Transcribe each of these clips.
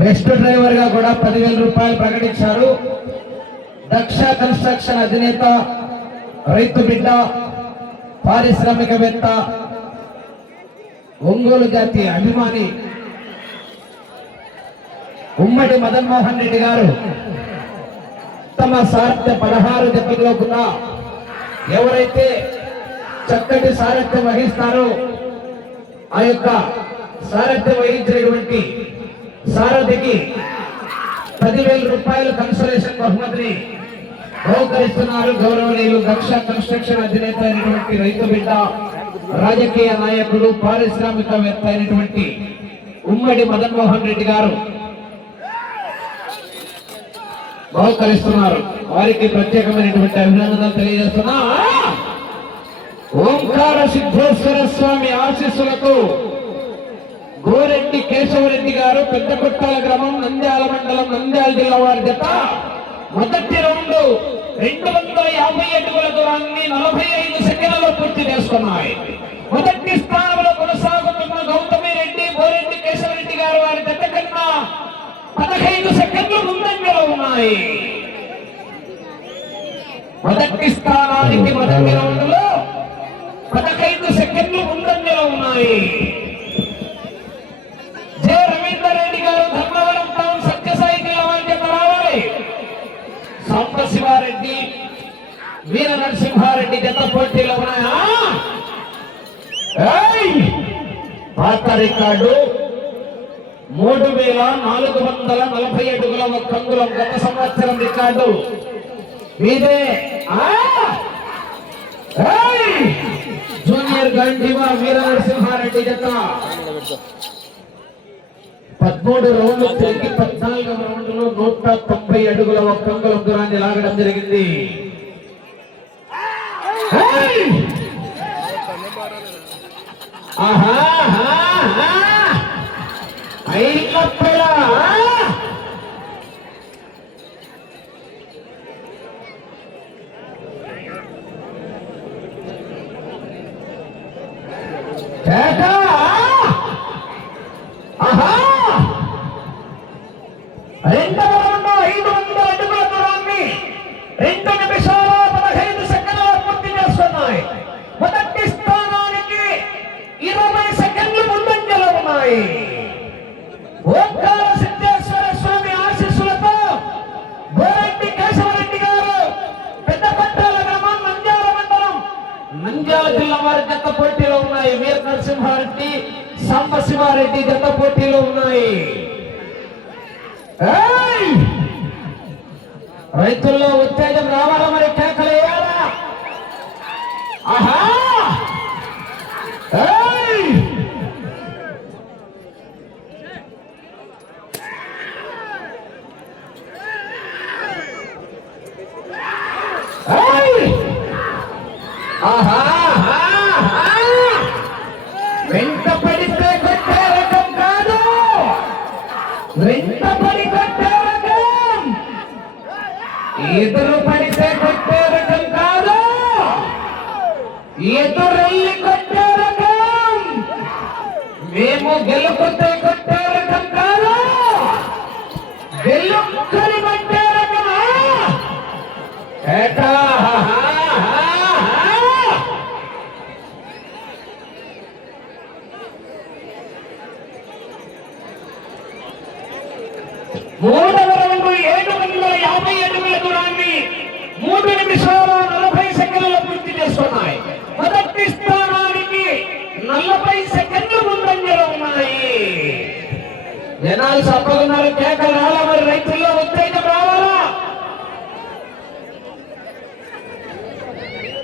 Best driver గా కూడా 10,000 రూపాయలు ప్రకటించారు. దక్ష కన్స్ట్రక్షన్ అధినేత, రైతు బిడ్డ, పారిశ్రామికవేత్త, ఒంగోలు జాతి అభిమాని ఉమ్మడి మదన్మోహన్ రెడ్డి గారు తమ సారథ్య 16 జతల్లో కూడా ఎవరైతే చక్కటి సారథ్యం వహిస్తారో ఆ యొక్క సారథ్యం వహించినటువంటి సారథికి 10,000 రూపాయల కన్సలేషన్ బహుమతిని బహుకరిస్తున్నారు. గౌరవనీయులు దక్ష కన్స్ట్రక్షన్ అధినేత అయినటువంటి రైతు బిడ్డ, రాజకీయ నాయకుడు, పారిశ్రామికవేత్త అయినటువంటి ఉమ్మడి మదన్మోహన్ రెడ్డి గారు బహుకరిస్తున్నారు. వారికి ప్రత్యేకమైనటువంటి అభినందనలు తెలియజేస్తున్నా. ఓంకార సిద్ధేశ్వర స్వామి ఆశీస్సులతో గోరెడ్డి కేశవరెడ్డి గారు, పెద్దకొట్టాల గ్రామం, నంద్యాల మండలం, నంద్యాల జిల్లా వారి జత మొదటి రౌండ్ 250 అడుగుల దూరాన్ని 45 సెకండ్లలో పూర్తి చేసుకున్నాయి. మొదటి స్థానంలో కొనసాగుతున్న గౌతమి రెడ్డి, గోరెడ్డి కేశవరెడ్డి గారు వారి జత కన్నా 15 సెకండ్లు ముందంజలో ఉన్నాయి. మొదటి స్థానానికి మొదటి రౌండ్ లో 15 సెకండ్లు ముందంజలో ఉన్నాయి. జె రవీందర్ రెడ్డి గారు, ధర్మవరం టౌన్, సత్యసాయి జిల్లా వారి జత రావాలి. సాంబశివారెడ్డి, వీర నరసింహారెడ్డి జత పోటీలో ఉన్నాయా? పాత రికార్డు 3,440 అడుగుల 1 అంగుళం గత సంవత్సరం రికార్డు ఇదే. జూనియర్ గండివా వీర నరసింహారెడ్డి జత 13 రౌండ్లు తిరిగి 14వ రౌండ్లో 190 అడుగుల 1 అంగుళం దూరాన్ని లాగడం జరిగింది. రెండవ రౌండ్ 500 అడుగుల దూరాన్ని 2 నిమిషాల 15 సెకండ్లలో పూర్తి చేస్తున్నాయి. మొదటి స్థానానికి 20 సెకండ్లు ముందంజలో ఉన్నాయి. ఓంకార సిద్ధేశ్వర స్వామి ఆశీస్సులతో గోరెడ్డి కేశవరెడ్డి గారు, పెద్దకొట్టాల గ్రామం, నంద్యాల మండలం, నంద్యాల జిల్లా వారి జత పోటీలో ఉన్నాయి. వీర నరసింహారెడ్డి, సాంబశివారెడ్డి జత పోటీలో ఉన్నాయి. రైతుల్లో ఉత్తేజం రావాలా, మరి కేకలేయాలా? ఆహా, వెంట పడితే కొట్టే రకం కాదు, వెంట పడి కొట్టే రకం, ఎదురు పడితే కొట్టే రకం కాదు, ఎదురెళ్ళి కొట్టే రకం, మేము గెలుపుతే కొట్టే రకం కాదు, గెలుపుకొని కొట్టే రకమా? ఏటా మూడవ రౌండ్ 750 అడుగుల దూరాన్ని 3 నిమిషాల 40 సెకండ్లలో పూర్తి చేస్తున్నాయి. మొదటి స్థానానికి 40 సెకండ్లు ముందంజలో ఉన్నాయి. జనాలు సప్పగున్నారు, కేకలు రావాలా, మరి రైతుల్లో ఉత్తేజం రావాలా?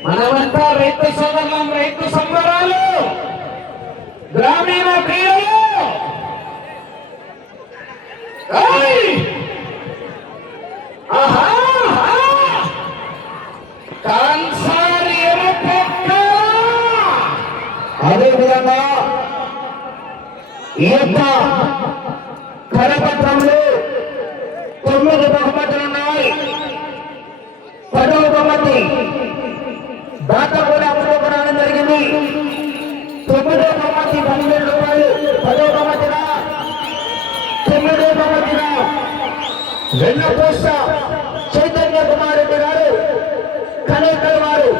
మనమంతా రైతు సోదరులం, రైతు సంబరాలు, గ్రామీణ క్రీడలు. అదేవిధంగా ఈ యొక్క కరపత్రంలో 9 బహుమతులు ఉన్నాయి. 10వ బహుమతి దాత కూడా అమలుకోవడం జరిగింది. 9వ బహుమతి 10,000 రూపాయలు, 10వ బహుమతిగా 9 మూడో బహుమతిగా వెన్నపూస చైతన్య కుమార్ రెడ్డి గారు కనేకల్ వారు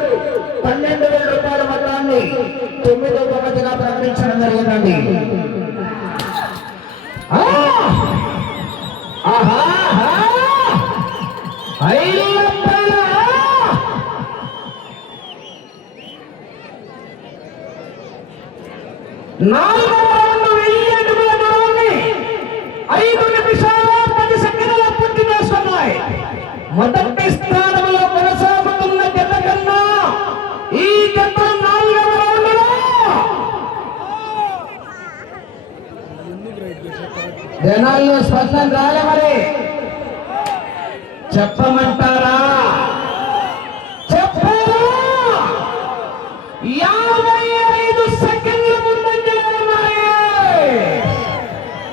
12,000 రూపాయల మొత్తాన్ని 9వ బహుమతిగా ప్రకటించడం జరిగిందండి. మొదటి స్థానంలో కొనసాగుతున్న జత కన్నా ఈ జత 4వ రౌండ్లో జనాల్లో స్పందన రాలే. మరి చెప్పమంటారా? చెప్పారా? 55 సెకండ్ల ముందంజలో ఉన్నాయి.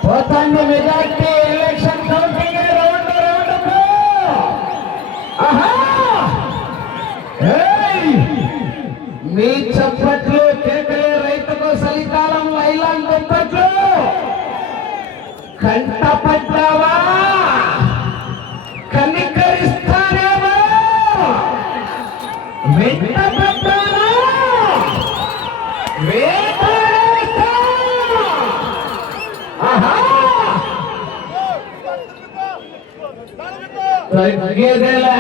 పోతాండి మెజార్టీ ఎలక్షన్ కౌంటింగ్ రౌండ్ రౌండ్కు. మీ చప్పట్లు కేకలే రైతుకు చలికాలం లైలాన్ దుప్పట్లు. కంటపడ్డావా? కనికరిస్తానేమో. వెంటపడ్డారా? వేటాడేస్తా. తగ్గేదేలే.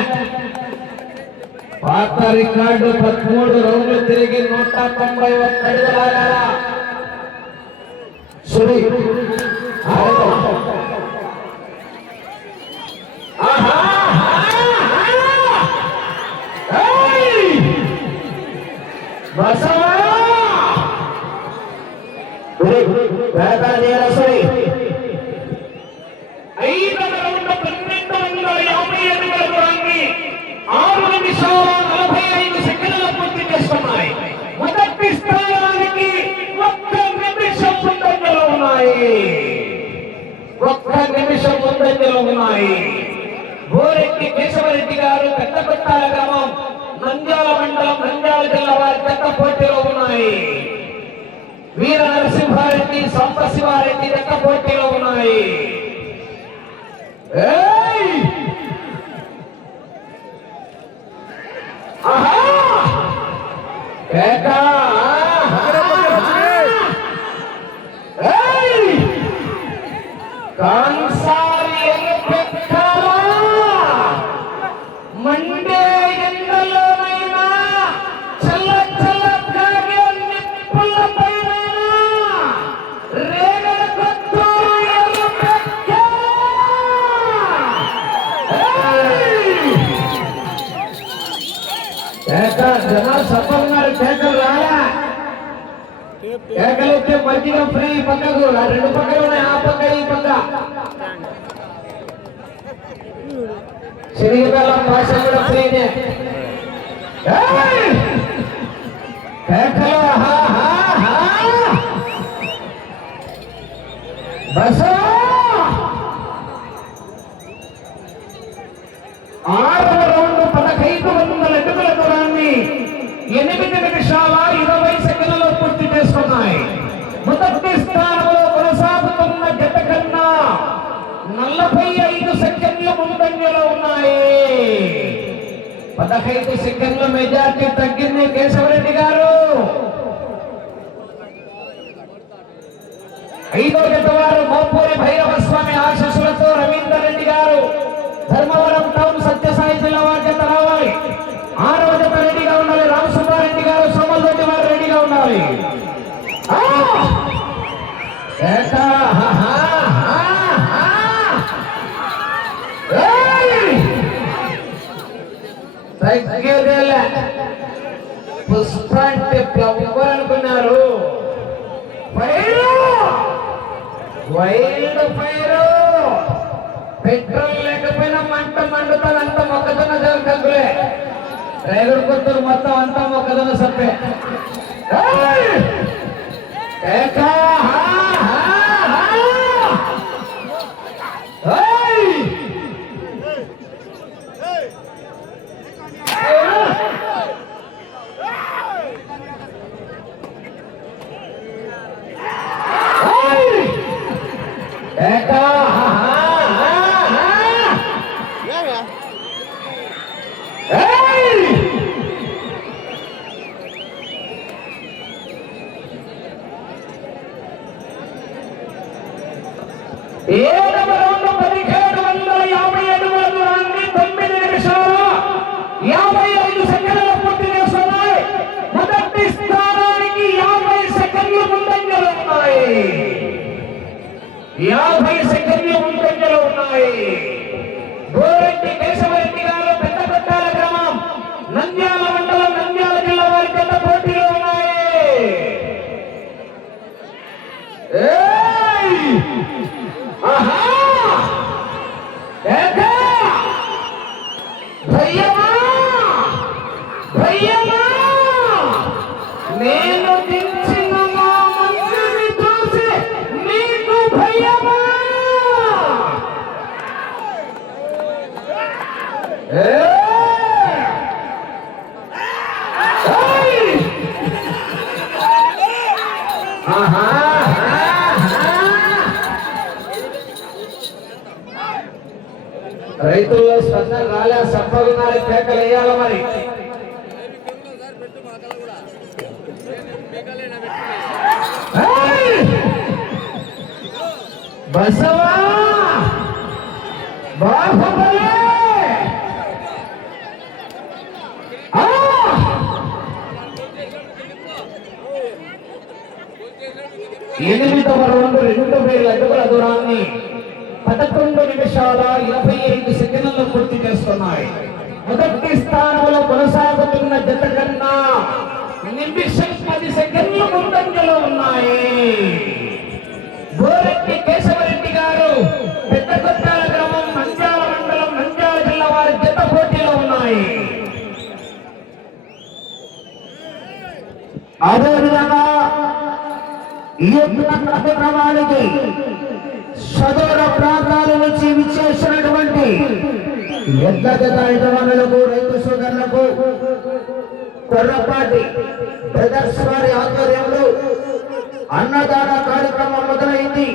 పాత రికార్డు 13 రౌండ్లు తిరిగి 191 అడుగులాగా సుడి. బసవా 5వ రౌండ్ 1250 అడుగుల దూరాన్ని 6 నిమిషాల 45 సెకండ్ల పూర్తి చేస్తున్నాయి. మొదటి స్థానానికి 1 నిమిషం ముందంజలో ఉన్నాయి. 1 నిమిషం ముందంజలో ఉన్నాయి. గోరెడ్డి కేశవరెడ్డి గారు పెద్దకొట్టాల గ్రామం నంద్యాల మండలం నంద్యాల జిల్లా వారి జత పోటీలో ఉన్నాయి. వీర నరసింహారెడ్డి సాంబశివారెడ్డి జత పోటీలో ఉన్నాయి. మండే ఎండలోనైనా చల్ల చల్లగాగే నిప్పుల పైన రేగల కొత్తూరు జన సఫలంగా కేకలు రాలా. కేకలైతే మధ్యలో ఫ్రీ పక్కకు 2 పక్కలు ఉన్నాయి. ఆ పక్క ఈ పక్క శరీరాల భాష కూడా ఫ్రీనే. కేకలు బస 6వ రౌండ్ 1500 అడుగుల దూరాన్ని 8 నిమిషాల 20 సెకండ్లలో పూర్తి చేసుకున్నాయి. మొదటి స్థానంలో కొనసాగుతున్న జత కన్నా 45 సెకండ్ల ముందంజలో ఉన్నాయి. 15 సెకండ్ల మెజార్టీ తగ్గింది కేశవరెడ్డి గారు. 5వ జత వారు మోపూరి భైరవ స్వామి ఆశీస్సులతో రవీందర్ రెడ్డి గారు ధర్మవరం టౌన్ సత్యసాయి జిల్లా వారి జత రావాలి. 6వ జత రెడీగా ఉండాలి. రామసుబ్బారెడ్డి గారు సోమల్ రెడ్డి వారు రెడీగా ఉండాలి. పుష్ప అంటే ఎవరు అనుకున్నారు? Wild fire. పెట్రోల్ లేకపోయినా మంట మండుతుంది. అంతా మొక్కజొన్న జరుగులే. రైలు కొత్తూరు మొత్తం అంతా మొక్కజొన్న సప్పే. ఏడవ రౌండ్ 1750 అడుగుల దూరాన్ని 9 నిమిషాల 55 సెకండ్ల పూర్తి చేస్తున్నాయి. మొదటి స్థానానికి 50 సెకండ్లు ముందంజలో ఉన్నాయి. 50 సెకండ్లు ముందంజలో ఉన్నాయి. గోరెడ్డి కేశవరెడ్డి గారు పెద్దకొట్టాల గ్రామం నంద్యాల మండలం నంద్యాల జిల్లా వారి జత పోటీలో ఉన్నాయి. ఆహా భయ్యమా భయ్యమా నేను దించిన మా మంచిని చూసి నీకు భయ్యమా రైతుల్లో స్పందన రాలే. సంపగున్నారు కేకలు వేయాల. మరి బసవా బాహుబలి 8వ రౌండ్ 2000 అడుగుల దూరాన్ని 11 నిమిషాల 25 సెకండ్లలో పూర్తి చేస్తున్నాయి. మొదటి స్థానంలో కొనసాగుతున్న జత కన్నా నిమిషం 10 సెకండ్లు ముందంజలో ఉన్నాయి. గోరెడ్డి కేశవరెడ్డి గారు పెద్దకొట్టాల గ్రామం నంద్యాల మండలం నంద్యాల జిల్లా వారి జత పోటీలో ఉన్నాయి. అదేవిధంగా ఈ కార్యక్రమానికి సదూర ప్రాంతాల నుంచి విచ్చేసినటువంటి ఎడ్ల జత యజమానులకు రైతు సోదరులకు కొర్రపాటి బ్రదర్స్ వారి ఆధ్వర్యంలో అన్నదాన కార్యక్రమం మొదలైంది.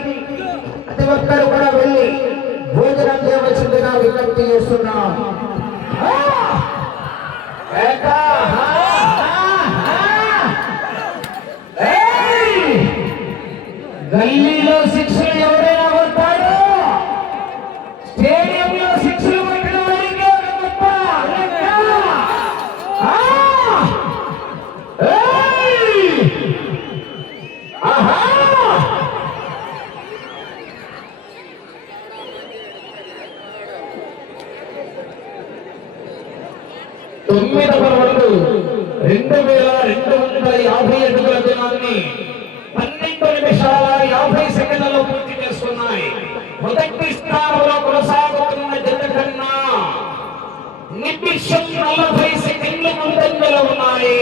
ప్రతి ఒక్కరు కూడా వెళ్ళి భోజనం చేయవలసిందిగా విజ్ఞప్తి చేస్తున్నాం. గల్లీలో శిక్షలు ఎవరైనా కొడతారు, స్టేడియంలో శిక్షలు కొట్టిన వారికి ఒక గొప్ప లెక్క. ఆహా 9వ రౌండ్ 2250 అడుగుల దూరాన్ని 12 నిమిషాల 50 సెకండ్లలో పూర్తి చేస్తున్నాయి. మొదటి స్థానంలో కొనసాగుతున్న జత కన్నా నిమిషం 40 సెకండ్లు ముందంజలో ఉన్నాయి.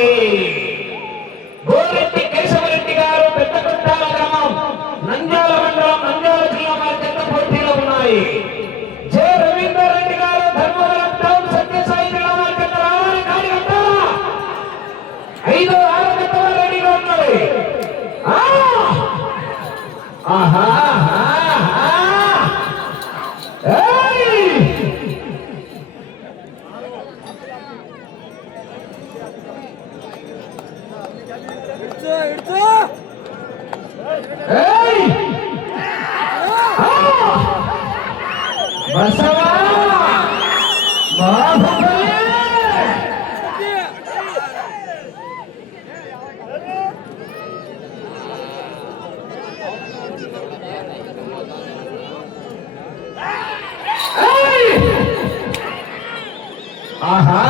గోరెడ్డి కేశవరెడ్డి గారు పెద్దకొట్టాల గ్రామం నంద్యాల మండలం నంద్యాల జిల్లా వారి జత పోటీలో ఉన్నాయి. జె రవీందర్ రెడ్డి గారు ధర్మవరం టౌన్ సత్యసాయి జిల్లా వారి జత రావాలి. కానీ 5-6 జత రెడీగా ఉన్నాయి. ఆహా బసవా బాహుబలి ఆహా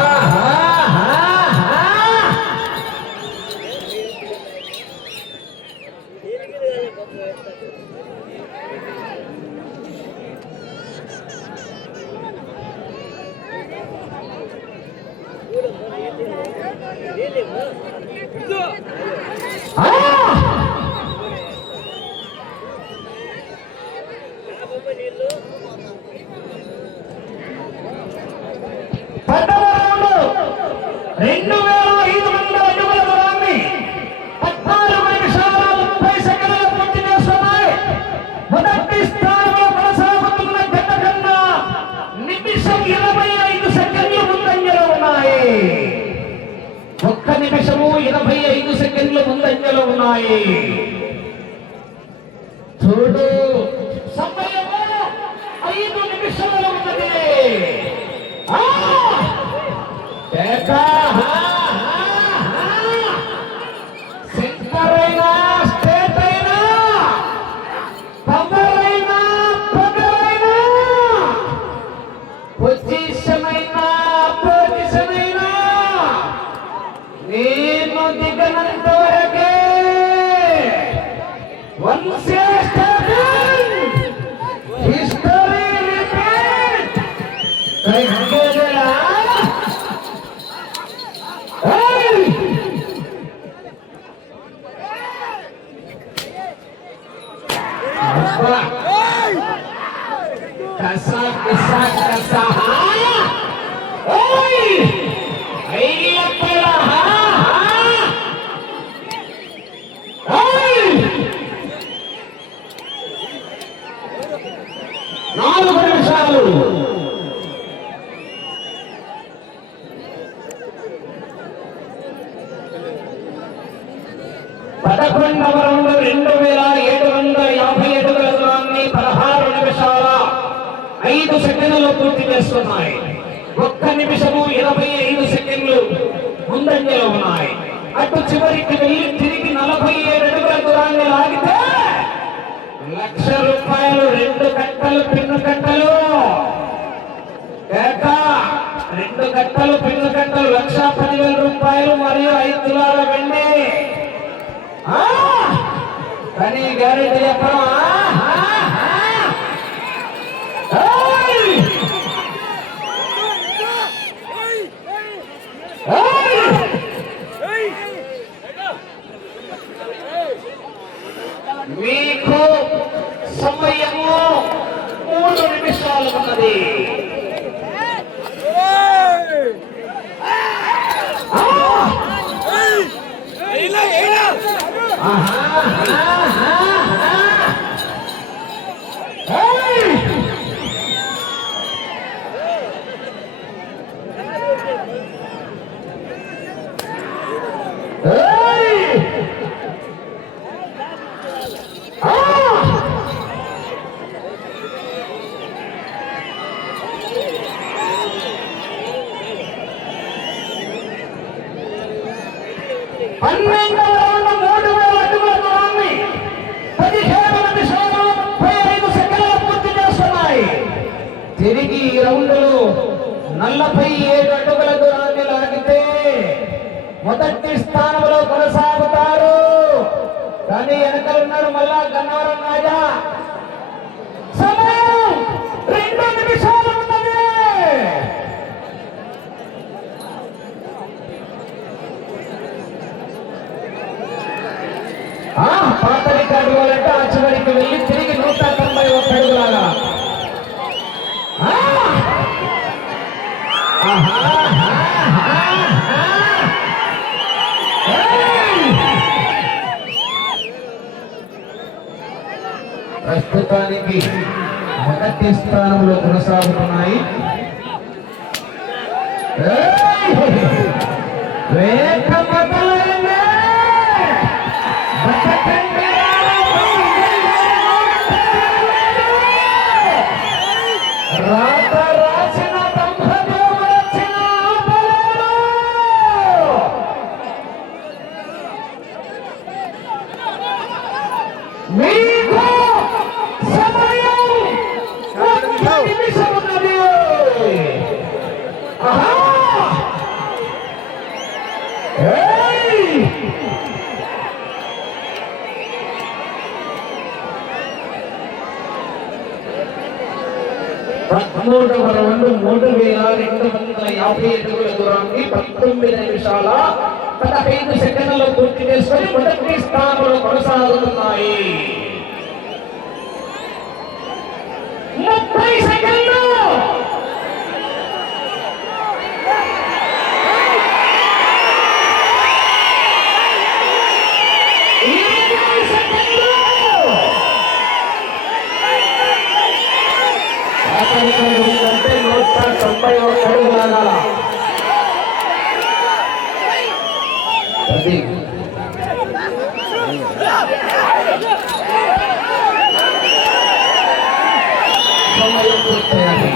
నిమిషము 25 సెకండ్లు ముందంజలో ఉన్నాయి. చూడు సమయము 5 నిమిషాలు ఉన్నది. సెంటర్ అయినా స్టేట్ అయినా పవర్ అయినా పగలైనా పొజిషన్ అయినా అపోజిషన్ అయినా నేను దిగనంత వరకే హిస్టరీ రిపీట్. కసా కసా కసా అయ్యప్పలా 4 నిమిషాలు. పదకొండవ రౌండ్ 2750 అడుగుల దూరాన్ని 16 నిమిషాల 5 సెకండ్లలో పూర్తి చేస్తున్నాయి. 1 నిమిషము 25 సెకండ్లు ముందంజలో ఉన్నాయి. అటు చివరికి వెళ్ళి తిరిగి 47 అడుగుల దూరాన్ని లాగితే ₹1,00,000 2 కట్టలు పిన్ను కట్టలు. 2 కట్టలు పిన్ను కట్టలు ₹1,10,000 మరియు 5 తులాల వెండి. కానీ గ్యారెంటీ చెప్పడం మీకు సమయము 3 నిమిషాలు ఉన్నది. తిరిగి ఈ రౌండ్లో 47 అడుగుల దూరాన్ని లాగితే మొదటి స్థానంలో కొనసాగుతారు. కానీ వెనకలున్నాడు మళ్ళా గన్నవరం రాజా. సమయం 2 నిమిషాలు ఉన్నది. పాత రికార్డు వాళ్ళంటే ఆ చివరికి వెళ్ళి తిరిగి 191 అడుగులాగా. ప్రస్తుతానికి మొదటి స్థానంలో కొనసాగుతున్నాయి. రేఖ మొదలైంది. రాత రాసిన బ్రహ్మదేవుడు వచ్చిన ఆపలేడు. మీకు సమయం 1 నిమిషం ఉన్నది. మూడవ రౌండ్ 3250 అడుగుల దూరాన్ని 19 నిమిషాల 15 సెకండ్లలో పూర్తి చేసుకొని మొదటి స్థానంలో కొనసాగుతున్నాయి. 30 సెకండ్లు. అంటే 191 అడుగులు లాగాల. సమయం పూర్తయింది.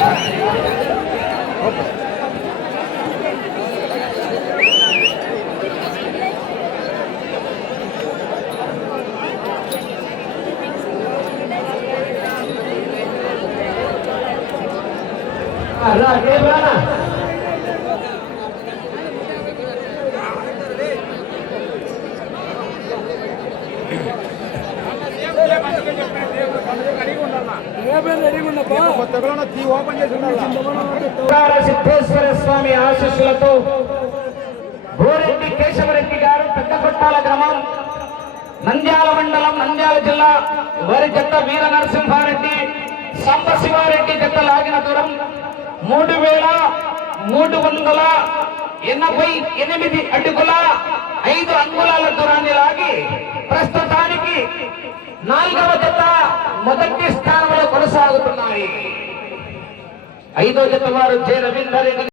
సిద్ధేశ్వర స్వామి ఆశీస్సులతో గోరెడ్డి కేశవరెడ్డి గారు పెద్దకొట్టాల గ్రామం నంద్యాల మండలం నంద్యాల జిల్లా వారి జత వీర నరసింహారెడ్డి సంబశివారెడ్డి జత లాగిన దూరం 3,388 అడుగుల 5 అంగుళాల దూరాన్ని లాగి ప్రస్తుతానికి 4వ జత మొదటి స్థానంలో కొనసాగుతున్నాయి. 5వ జత వారు జె రవీందర్ రెడ్డి